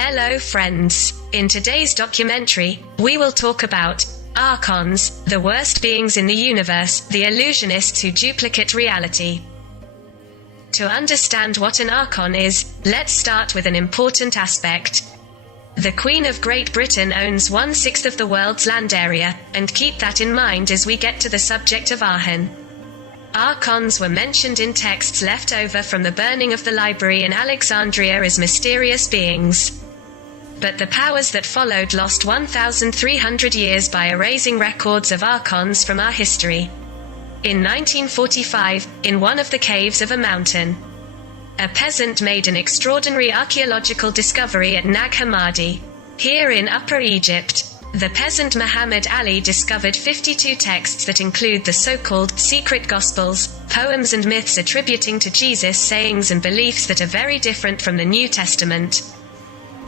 Hello friends. In today's documentary, we will talk about Archons, the worst beings in the universe, the illusionists who duplicate reality. To understand what an Archon is, let's start with an important aspect. The Queen of Great Britain owns 1/6 of the world's land area, and keep that in mind as we get to the subject of Archon. Archons were mentioned in texts left over from the burning of the library in Alexandria as mysterious beings. But the powers that followed lost 1,300 years by erasing records of Archons from our history. In 1945, in one of the caves of a mountain, a peasant made an extraordinary archaeological discovery at Nag Hammadi. Here in Upper Egypt, the peasant Muhammad Ali discovered 52 texts that include the so-called secret gospels, poems and myths attributing to Jesus sayings and beliefs that are very different from the New Testament.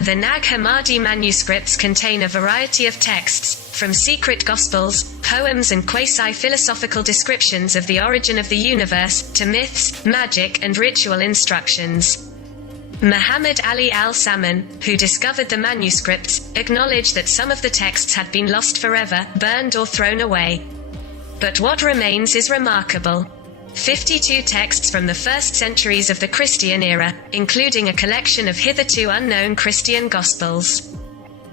The Nag Hammadi manuscripts contain a variety of texts, from secret gospels, poems and quasi-philosophical descriptions of the origin of the universe, to myths, magic and ritual instructions. Muhammad Ali al-Saman, who discovered the manuscripts, acknowledged that some of the texts had been lost forever, burned or thrown away. But what remains is remarkable. 52 texts from the first centuries of the Christian era, including a collection of hitherto unknown Christian Gospels.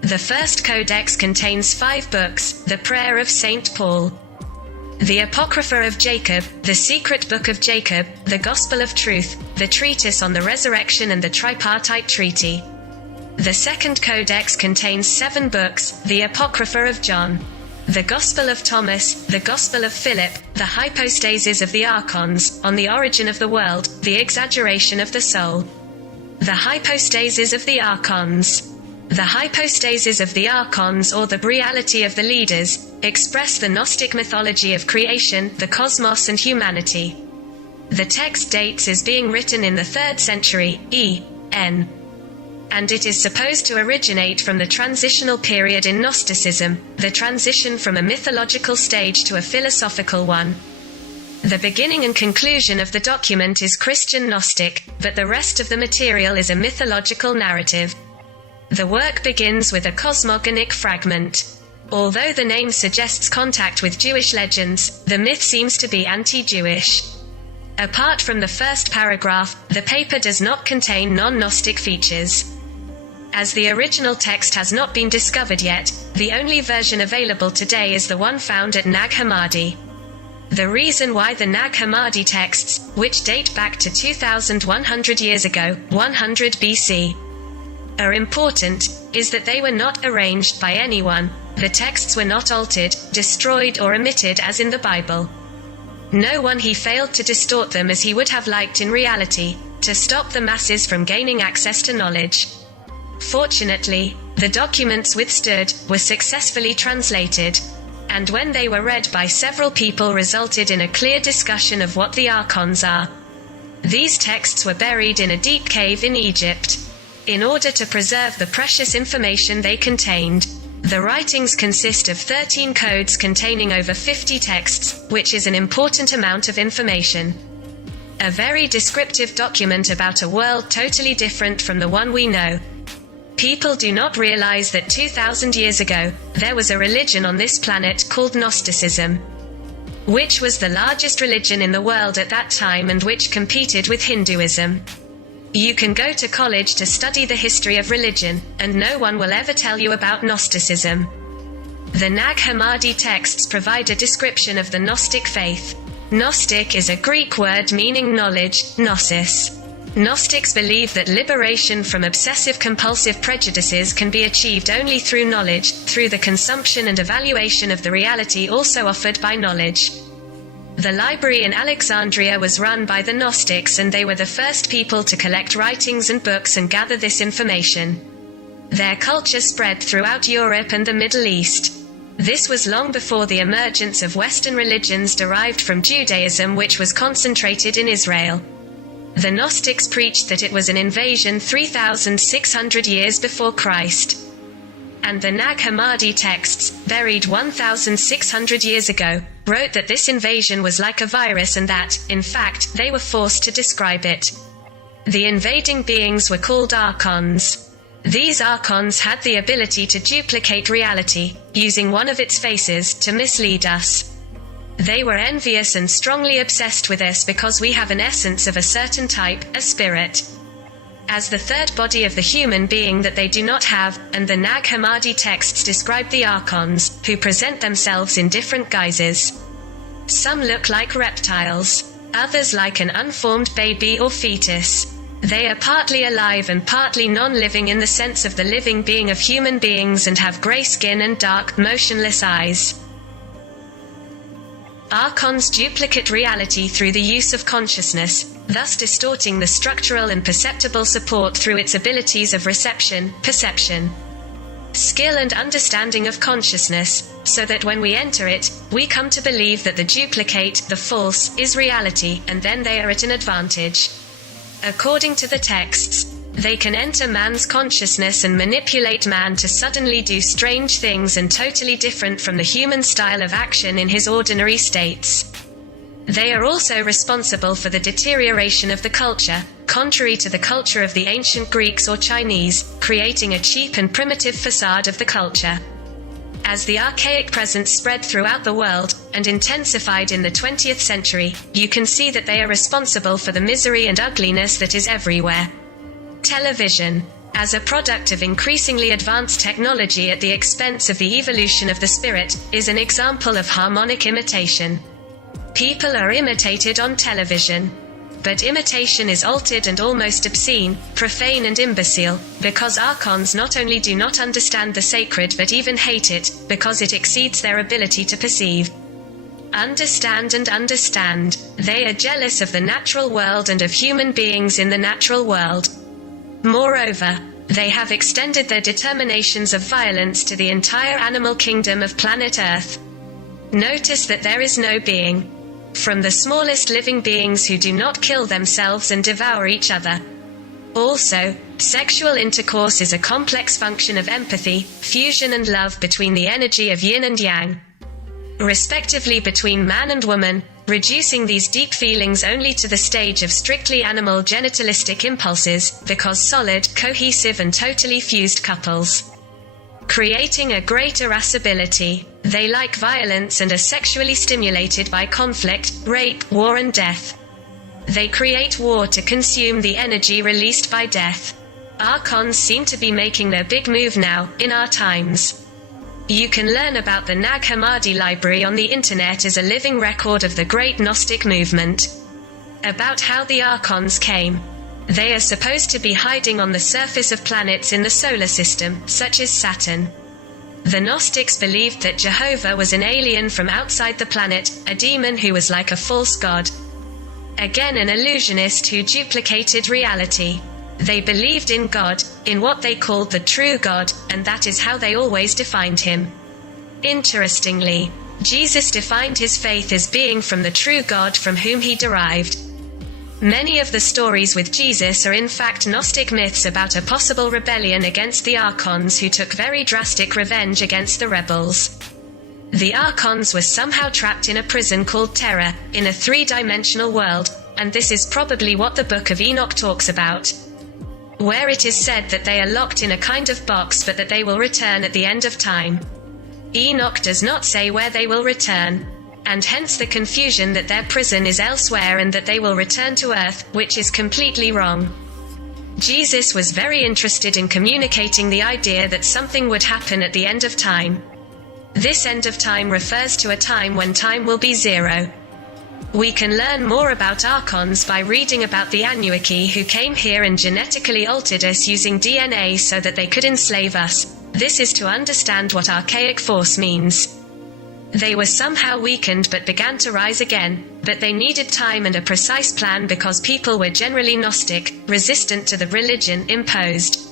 The first codex contains 5 books, the Prayer of St. Paul, the Apocrypha of Jacob, the Secret Book of Jacob, the Gospel of Truth, the Treatise on the Resurrection and the Tripartite Treaty. The second codex contains 7 books, the Apocrypha of John, the Gospel of Thomas, the Gospel of Philip, the Hypostases of the Archons, on the origin of the world, the exaggeration of the soul. The Hypostases of the Archons. The hypostases of the Archons, or the reality of the leaders, express the Gnostic mythology of creation, the cosmos and humanity. The text dates as being written in the 3rd century, E.N. and it is supposed to originate from the transitional period in Gnosticism, the transition from a mythological stage to a philosophical one. The beginning and conclusion of the document is Christian Gnostic, but the rest of the material is a mythological narrative. The work begins with a cosmogonic fragment. Although the name suggests contact with Jewish legends, the myth seems to be anti-Jewish. Apart from the first paragraph, the paper does not contain non-Gnostic features. As the original text has not been discovered yet, the only version available today is the one found at Nag Hammadi. The reason why the Nag Hammadi texts, which date back to 2,100 years ago, 100 BC, are important, is that they were not arranged by anyone. The texts were not altered, destroyed or omitted as in the Bible. No one he failed to distort them as he would have liked in reality, to stop the masses from gaining access to knowledge. Fortunately, the documents withstood, were successfully translated, and when they were read by several people resulted in a clear discussion of what the Archons are. These texts were buried in a deep cave in Egypt. In order to preserve the precious information they contained, the writings consist of 13 codes containing over 50 texts, which is an important amount of information. A very descriptive document about a world totally different from the one we know. People do not realize that 2,000 years ago, there was a religion on this planet called Gnosticism, which was the largest religion in the world at that time and which competed with Hinduism. You can go to college to study the history of religion, and no one will ever tell you about Gnosticism. The Nag Hammadi texts provide a description of the Gnostic faith. Gnostic is a Greek word meaning knowledge, gnosis. Gnostics believe that liberation from obsessive-compulsive prejudices can be achieved only through knowledge, through the consumption and evaluation of the reality also offered by knowledge. The library in Alexandria was run by the Gnostics and they were the first people to collect writings and books and gather this information. Their culture spread throughout Europe and the Middle East. This was long before the emergence of Western religions derived from Judaism, which was concentrated in Israel. The Gnostics preached that it was an invasion 3,600 years before Christ. And the Nag Hammadi texts, buried 1,600 years ago, wrote that this invasion was like a virus and that, in fact, they were forced to describe it. The invading beings were called Archons. These Archons had the ability to duplicate reality, using one of its faces to mislead us. They were envious and strongly obsessed with us because we have an essence of a certain type, a spirit. As the third body of the human being that they do not have, and the Nag Hammadi texts describe the Archons, who present themselves in different guises. Some look like reptiles, others like an unformed baby or fetus. They are partly alive and partly non-living in the sense of the living being of human beings and have gray skin and dark, motionless eyes. Archons duplicate reality through the use of consciousness, thus distorting the structural and perceptible support through its abilities of reception, perception, skill and understanding of consciousness, so that when we enter it, we come to believe that the duplicate, the false, is reality, and then they are at an advantage. According to the texts, they can enter man's consciousness and manipulate man to suddenly do strange things and totally different from the human style of action in his ordinary states. They are also responsible for the deterioration of the culture, contrary to the culture of the ancient Greeks or Chinese, creating a cheap and primitive facade of the culture. As the archaic presence spread throughout the world, and intensified in the 20th century, you can see that they are responsible for the misery and ugliness that is everywhere. Television, as a product of increasingly advanced technology at the expense of the evolution of the spirit, is an example of harmonic imitation. People are imitated on television. But imitation is altered and almost obscene, profane and imbecile, because Archons not only do not understand the sacred but even hate it, because it exceeds their ability to perceive. Understand and understand. They are jealous of the natural world and of human beings in the natural world. Moreover, they have extended their determinations of violence to the entire animal kingdom of planet Earth. Notice that there is no being, from the smallest living beings who do not kill themselves and devour each other. Also, sexual intercourse is a complex function of empathy, fusion and love between the energy of yin and yang, respectively between man and woman, reducing these deep feelings only to the stage of strictly animal genitalistic impulses, because solid, cohesive and totally fused couples, creating a great irascibility. They like violence and are sexually stimulated by conflict, rape, war and death. They create war to consume the energy released by death. Archons seem to be making their big move now, in our times. You can learn about the Nag Hammadi library on the internet as a living record of the great Gnostic movement. About how the Archons came. They are supposed to be hiding on the surface of planets in the solar system, such as Saturn. The Gnostics believed that Jehovah was an alien from outside the planet, a demon who was like a false god. Again, an illusionist who duplicated reality. They believed in God, in what they called the true God, and that is how they always defined him. Interestingly, Jesus defined his faith as being from the true God from whom he derived. Many of the stories with Jesus are in fact Gnostic myths about a possible rebellion against the Archons who took very drastic revenge against the rebels. The Archons were somehow trapped in a prison called Terra, in a three-dimensional world, and this is probably what the Book of Enoch talks about, where it is said that they are locked in a kind of box but that they will return at the end of time. Enoch does not say where they will return, and hence the confusion that their prison is elsewhere and that they will return to Earth, which is completely wrong. Jesus was very interested in communicating the idea that something would happen at the end of time. This end of time refers to a time when time will be zero. We can learn more about Archons by reading about the Anunnaki who came here and genetically altered us using DNA so that they could enslave us. This is to understand what archaic force means. They were somehow weakened but began to rise again, but they needed time and a precise plan because people were generally Gnostic, resistant to the religion imposed,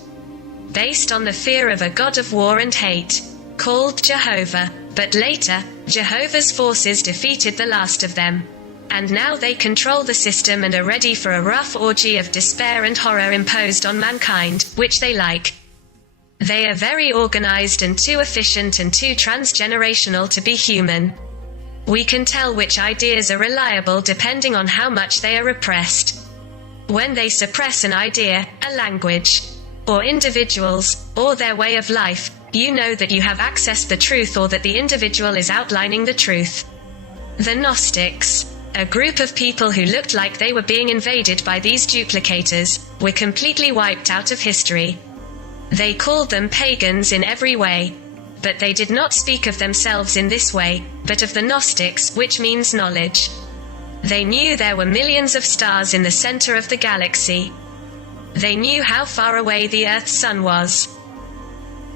based on the fear of a god of war and hate, called Jehovah. But later, Jehovah's forces defeated the last of them. And now they control the system and are ready for a rough orgy of despair and horror imposed on mankind, which they like. They are very organized and too efficient and too transgenerational to be human. We can tell which ideas are reliable depending on how much they are repressed. When they suppress an idea, a language, or individuals, or their way of life, you know that you have accessed the truth or that the individual is outlining the truth. The Gnostics, a group of people who looked like they were being invaded by these duplicators, were completely wiped out of history. They called them pagans in every way. But they did not speak of themselves in this way, but of the Gnostics, which means knowledge. They knew there were millions of stars in the center of the galaxy. They knew how far away the Earth's sun was.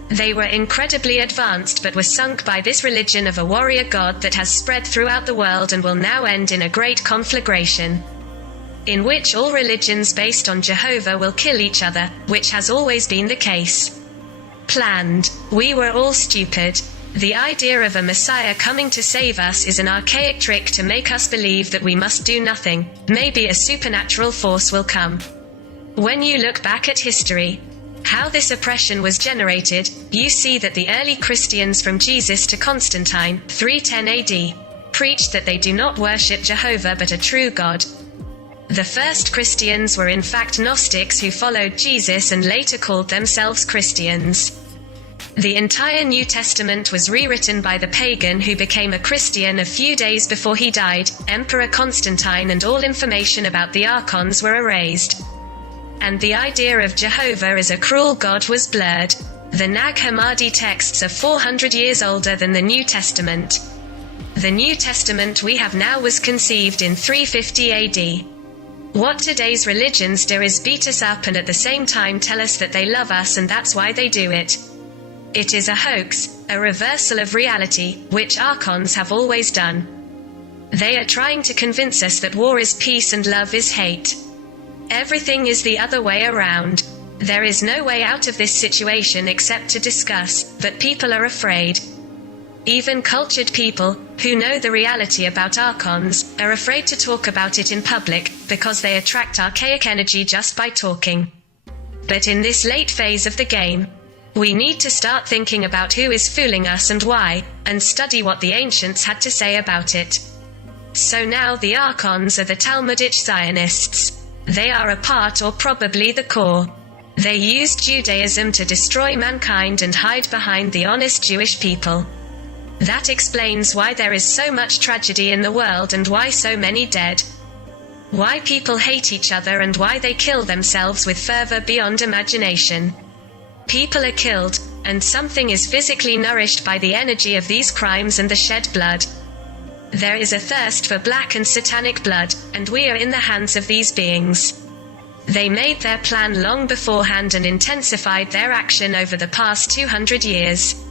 They were incredibly advanced but were sunk by this religion of a warrior god that has spread throughout the world and will now end in a great conflagration, in which all religions based on Jehovah will kill each other, which has always been the case. Planned. We were all stupid. The idea of a Messiah coming to save us is an archaic trick to make us believe that we must do nothing, maybe a supernatural force will come. When you look back at history, how this oppression was generated, you see that the early Christians from Jesus to Constantine, 310 AD, preached that they do not worship Jehovah but a true God. The first Christians were in fact Gnostics who followed Jesus and later called themselves Christians. The entire New Testament was rewritten by the pagan who became a Christian a few days before he died, Emperor Constantine, and all information about the Archons were erased. And the idea of Jehovah as a cruel god was blurred. The Nag Hammadi texts are 400 years older than the New Testament. The New Testament we have now was conceived in 350 AD. What today's religions do is beat us up and at the same time tell us that they love us and that's why they do it. It is a hoax, a reversal of reality, which Archons have always done. They are trying to convince us that war is peace and love is hate. Everything is the other way around. There is no way out of this situation except to discuss, but people are afraid. Even cultured people, who know the reality about Archons, are afraid to talk about it in public, because they attract archaic energy just by talking. But in this late phase of the game, we need to start thinking about who is fooling us and why, and study what the ancients had to say about it. So now the Archons are the Talmudic Zionists. They are a part or probably the core. They used Judaism to destroy mankind and hide behind the honest Jewish people. That explains why there is so much tragedy in the world and why so many dead. Why people hate each other and why they kill themselves with fervor beyond imagination. People are killed, and something is physically nourished by the energy of these crimes and the shed blood. There is a thirst for black and satanic blood, and we are in the hands of these beings. They made their plan long beforehand and intensified their action over the past 200 years.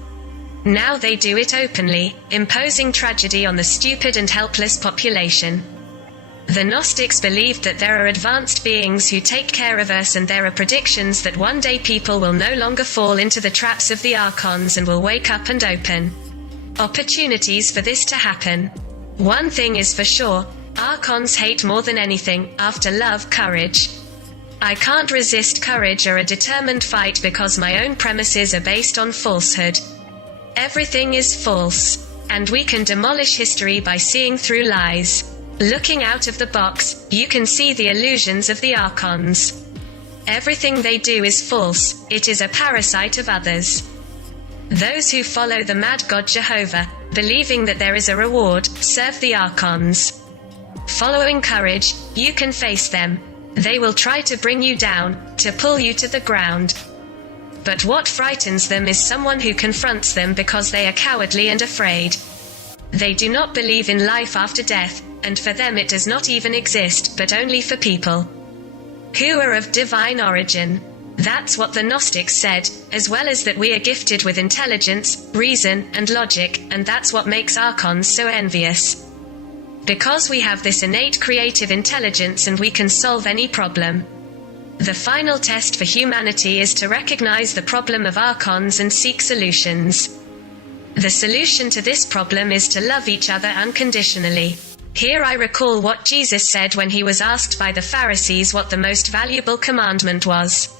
Now they do it openly, imposing tragedy on the stupid and helpless population. The Gnostics believed that there are advanced beings who take care of us, and there are predictions that one day people will no longer fall into the traps of the Archons and will wake up and open opportunities for this to happen. One thing is for sure, Archons hate more than anything, after love, courage. I can't resist courage or a determined fight because my own premises are based on falsehood. Everything is false. And we can demolish history by seeing through lies. Looking out of the box, you can see the illusions of the Archons. Everything they do is false, it is a parasite of others. Those who follow the mad god Jehovah, believing that there is a reward, serve the Archons. Following courage, you can face them. They will try to bring you down, to pull you to the ground. But what frightens them is someone who confronts them because they are cowardly and afraid. They do not believe in life after death, and for them it does not even exist, but only for people who are of divine origin. That's what the Gnostics said, as well as that we are gifted with intelligence, reason, and logic, and that's what makes Archons so envious. Because we have this innate creative intelligence and we can solve any problem. The final test for humanity is to recognize the problem of Archons and seek solutions. The solution to this problem is to love each other unconditionally. Here I recall what Jesus said when he was asked by the Pharisees what the most valuable commandment was.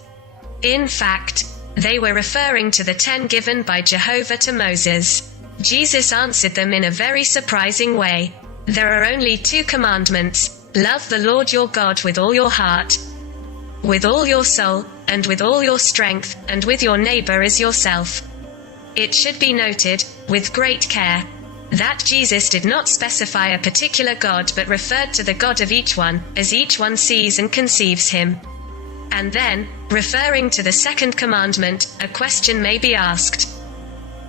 In fact, they were referring to the 10 given by Jehovah to Moses. Jesus answered them in a very surprising way. There are only 2 commandments: love the Lord your God with all your heart, with all your soul, and with all your strength, and with your neighbor as yourself. It should be noted, with great care, that Jesus did not specify a particular God but referred to the God of each one, as each one sees and conceives him. And then, referring to the second commandment, a question may be asked.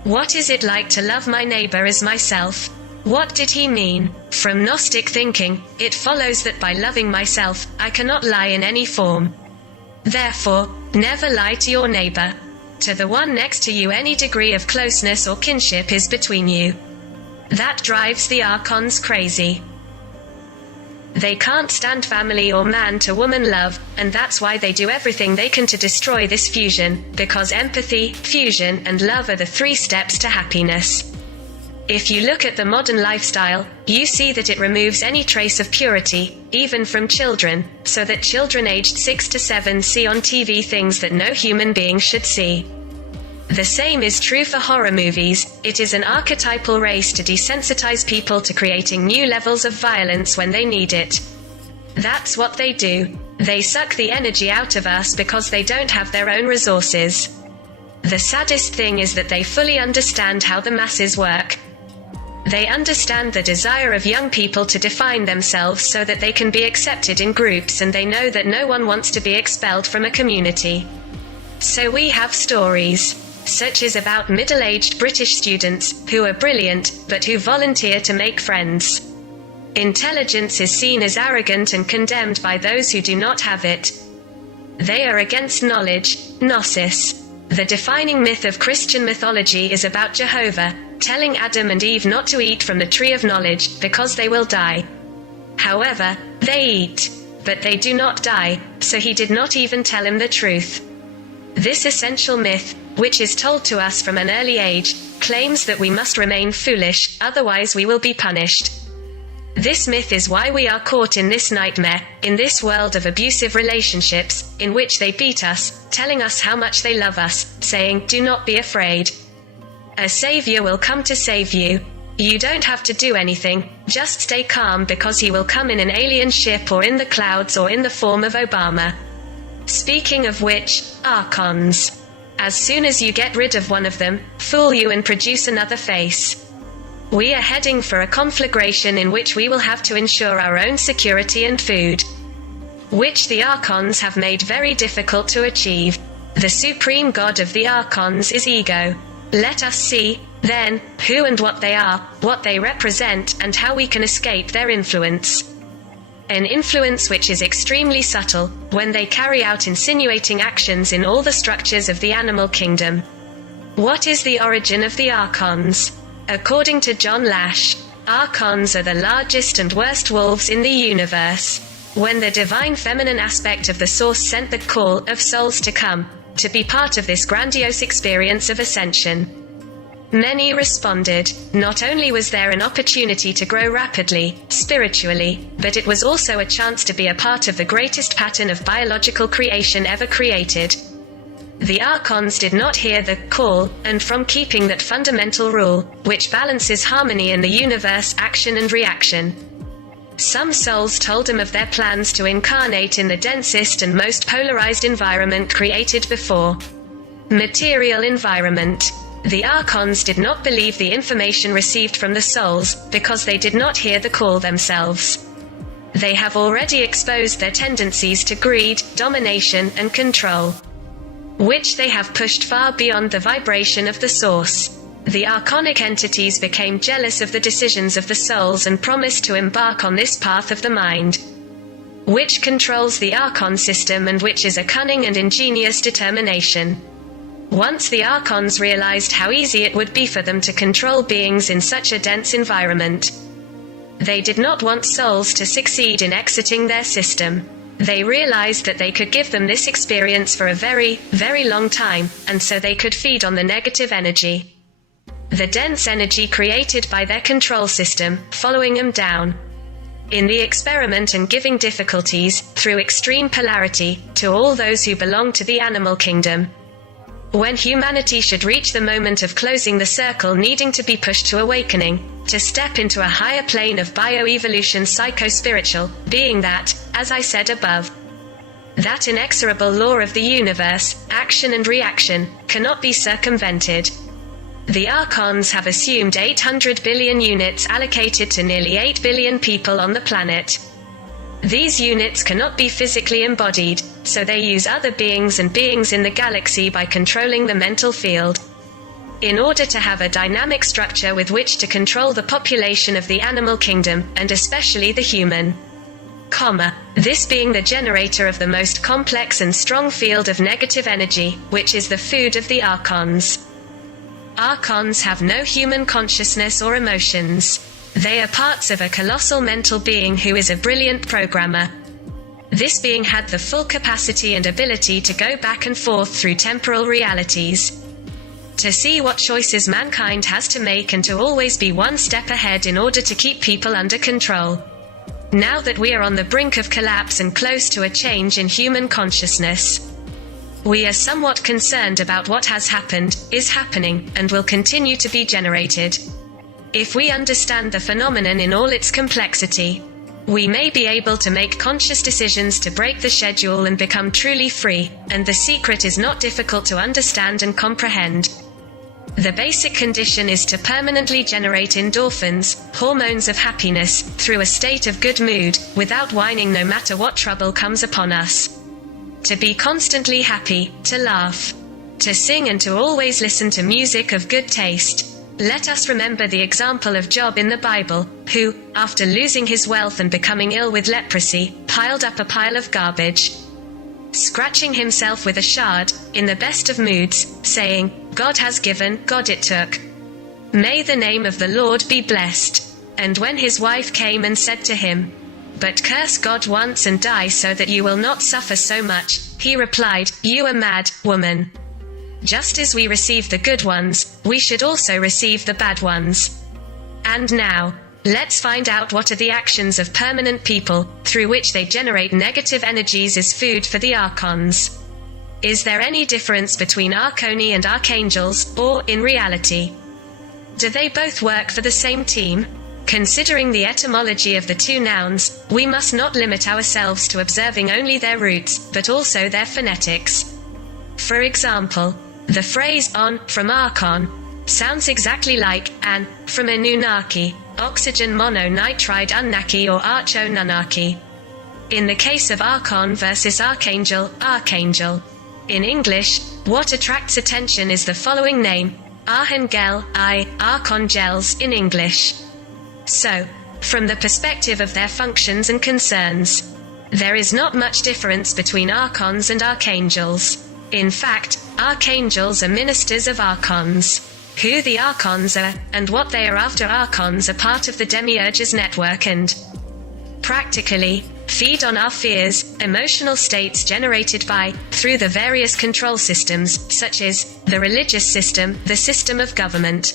What is it like to love my neighbor as myself? What did he mean? From Gnostic thinking, it follows that by loving myself, I cannot lie in any form. Therefore, never lie to your neighbor. To the one next to you, any degree of closeness or kinship is between you. That drives the Archons crazy. They can't stand family or man-to-woman love, and that's why they do everything they can to destroy this fusion, because empathy, fusion, and love are the 3 steps to happiness. If you look at the modern lifestyle, you see that it removes any trace of purity, even from children, so that children aged 6 to 7 see on TV things that no human being should see. The same is true for horror movies. It is an archetypal race to desensitize people to creating new levels of violence when they need it. That's what they do. They suck the energy out of us because they don't have their own resources. The saddest thing is that they fully understand how the masses work. They understand the desire of young people to define themselves so that they can be accepted in groups, and they know that no one wants to be expelled from a community. So we have stories such as about middle-aged British students, who are brilliant, but who volunteer to make friends. Intelligence is seen as arrogant and condemned by those who do not have it. They are against knowledge, gnosis. The defining myth of Christian mythology is about Jehovah, telling Adam and Eve not to eat from the tree of knowledge, because they will die. However, they eat. But they do not die, so he did not even tell him the truth. This essential myth, which is told to us from an early age, claims that we must remain foolish, otherwise we will be punished. This myth is why we are caught in this nightmare, in this world of abusive relationships, in which they beat us, telling us how much they love us, saying, "Do not be afraid. A savior will come to save you. You don't have to do anything, just stay calm because he will come in an alien ship or in the clouds or in the form of Obama." Speaking of which, Archons. As soon as you get rid of one of them, fool you and produce another face. We are heading for a conflagration in which we will have to ensure our own security and food, which the Archons have made very difficult to achieve. The supreme god of the Archons is ego. Let us see, then, who and what they are, what they represent, and how we can escape their influence. An influence which is extremely subtle, when they carry out insinuating actions in all the structures of the animal kingdom. What is the origin of the Archons? According to John Lash, Archons are the largest and worst wolves in the universe. When the divine feminine aspect of the source sent the call of souls to come, to be part of this grandiose experience of ascension, many responded. Not only was there an opportunity to grow rapidly, spiritually, but it was also a chance to be a part of the greatest pattern of biological creation ever created. The Archons did not hear the call, and from keeping that fundamental rule, which balances harmony in the universe, action and reaction. Some souls told them of their plans to incarnate in the densest and most polarized environment created before. Material environment. The Archons did not believe the information received from the souls, because they did not hear the call themselves. They have already exposed their tendencies to greed, domination, and control, which they have pushed far beyond the vibration of the source. The archonic entities became jealous of the decisions of the souls and promised to embark on this path of the mind, which controls the Archon system and which is a cunning and ingenious determination. Once the Archons realized how easy it would be for them to control beings in such a dense environment, they did not want souls to succeed in exiting their system. They realized that they could give them this experience for a very, very long time, and so they could feed on the negative energy, the dense energy created by their control system, following them down in the experiment and giving difficulties, through extreme polarity, to all those who belong to the animal kingdom. When humanity should reach the moment of closing the circle, needing to be pushed to awakening, to step into a higher plane of bioevolution, psycho-spiritual, being that, as I said above, That inexorable law of the universe, action and reaction, cannot be circumvented. The Archons have assumed 800 billion units allocated to nearly 8 billion people on the planet. These units cannot be physically embodied, so they use other beings and beings in the galaxy by controlling the mental field. In order to have a dynamic structure with which to control the population of the animal kingdom, and especially the human. This being the generator of the most complex and strong field of negative energy, which is the food of the Archons. Archons have no human consciousness or emotions. They are parts of a colossal mental being who is a brilliant programmer. This being had the full capacity and ability to go back and forth through temporal realities, to see what choices mankind has to make and to always be one step ahead in order to keep people under control. Now that we are on the brink of collapse and close to a change in human consciousness, we are somewhat concerned about what has happened, is happening, and will continue to be generated. If we understand the phenomenon in all its complexity, we may be able to make conscious decisions to break the schedule and become truly free, and the secret is not difficult to understand and comprehend. The basic condition is to permanently generate endorphins, hormones of happiness, through a state of good mood, without whining no matter what trouble comes upon us. To be constantly happy, to laugh, to sing and to always listen to music of good taste. Let us remember the example of Job in the Bible, who, after losing his wealth and becoming ill with leprosy, piled up a pile of garbage, scratching himself with a shard, in the best of moods, saying, "God has given, God it took. May the name of the Lord be blessed." And when his wife came and said to him, "But curse God once and die so that you will not suffer so much," he replied, "You are mad, woman. Just as we receive the good ones, we should also receive the bad ones." And now, let's find out what are the actions of permanent people, through which they generate negative energies as food for the Archons. Is there any difference between Archoni and Archangels, or, in reality, do they both work for the same team? Considering the etymology of the two nouns, we must not limit ourselves to observing only their roots, but also their phonetics. For example, the phrase on, from Archon, sounds exactly like an, from Anunnaki, oxygen mononitride unnaki or archo-nunaki. In the case of Archon versus Archangel, Archangel. In English, what attracts attention is the following name, Archangel, Archangels in English. So, from the perspective of their functions and concerns, there is not much difference between Archons and Archangels. In fact, Archangels are ministers of Archons. Who the Archons are, and what they are after. Archons are part of the Demiurge's network and, practically, feed on our fears, emotional states generated by, through the various control systems, such as, the religious system, the system of government,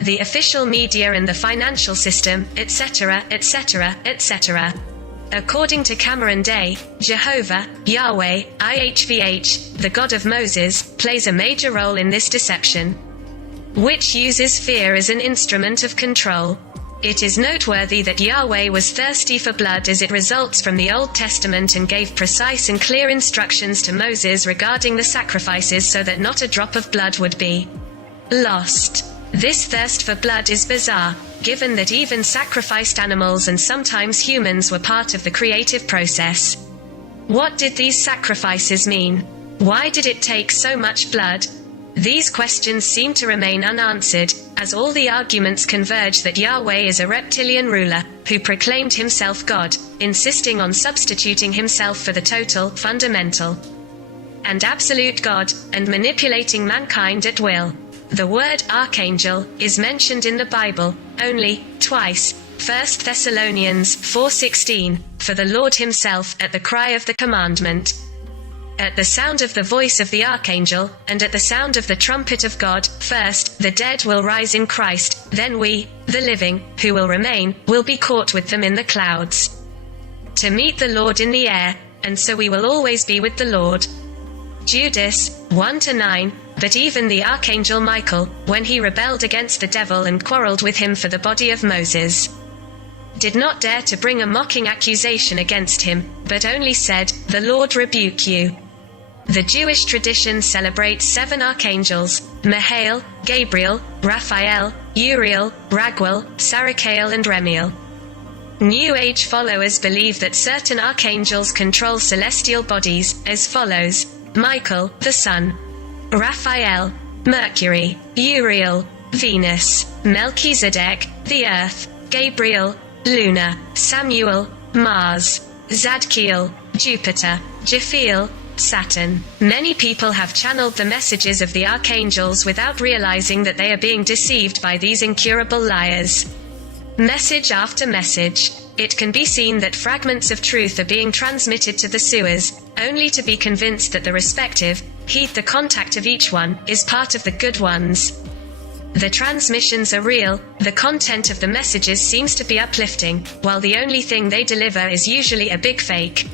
the official media and the financial system, etc., etc., etc. According to Cameron Day, Jehovah, Yahweh, IHVH, the God of Moses, plays a major role in this deception, which uses fear as an instrument of control. It is noteworthy that Yahweh was thirsty for blood as it results from the Old Testament and gave precise and clear instructions to Moses regarding the sacrifices so that not a drop of blood would be lost. This thirst for blood is bizarre, given that even sacrificed animals and sometimes humans were part of the creative process. What did these sacrifices mean? Why did it take so much blood? These questions seem to remain unanswered, as all the arguments converge that Yahweh is a reptilian ruler, who proclaimed himself God, insisting on substituting himself for the total, fundamental, and absolute God, and manipulating mankind at will. The word archangel is mentioned in the Bible only twice. 1 Thessalonians 4:16, for the Lord himself at the cry of the commandment, at the sound of the voice of the archangel, and at the sound of the trumpet of God. First, the dead will rise in Christ, then we, the living, who will remain, will be caught with them in the clouds, to meet the Lord in the air, and so we will always be with the Lord. Judas 1-9. But even the archangel Michael, when he rebelled against the devil and quarreled with him for the body of Moses, did not dare to bring a mocking accusation against him, but only said, "The Lord rebuke you." The Jewish tradition celebrates 7 archangels: Michael, Gabriel, Raphael, Uriel, Raguel, Sarachael and Remiel. New Age followers believe that certain archangels control celestial bodies, as follows: Michael, the Sun; Raphael, Mercury; Uriel, Venus; Melchizedek, the Earth; Gabriel, Luna; Samuel, Mars; Zadkiel, Jupiter; Japhiel, Saturn. Many people have channeled the messages of the archangels without realizing that they are being deceived by these incurable liars. Message after message. It can be seen that fragments of truth are being transmitted to the sewers, only to be convinced that the respective, heed the contact of each one, is part of the good ones. The transmissions are real, the content of the messages seems to be uplifting, while the only thing they deliver is usually a big fake.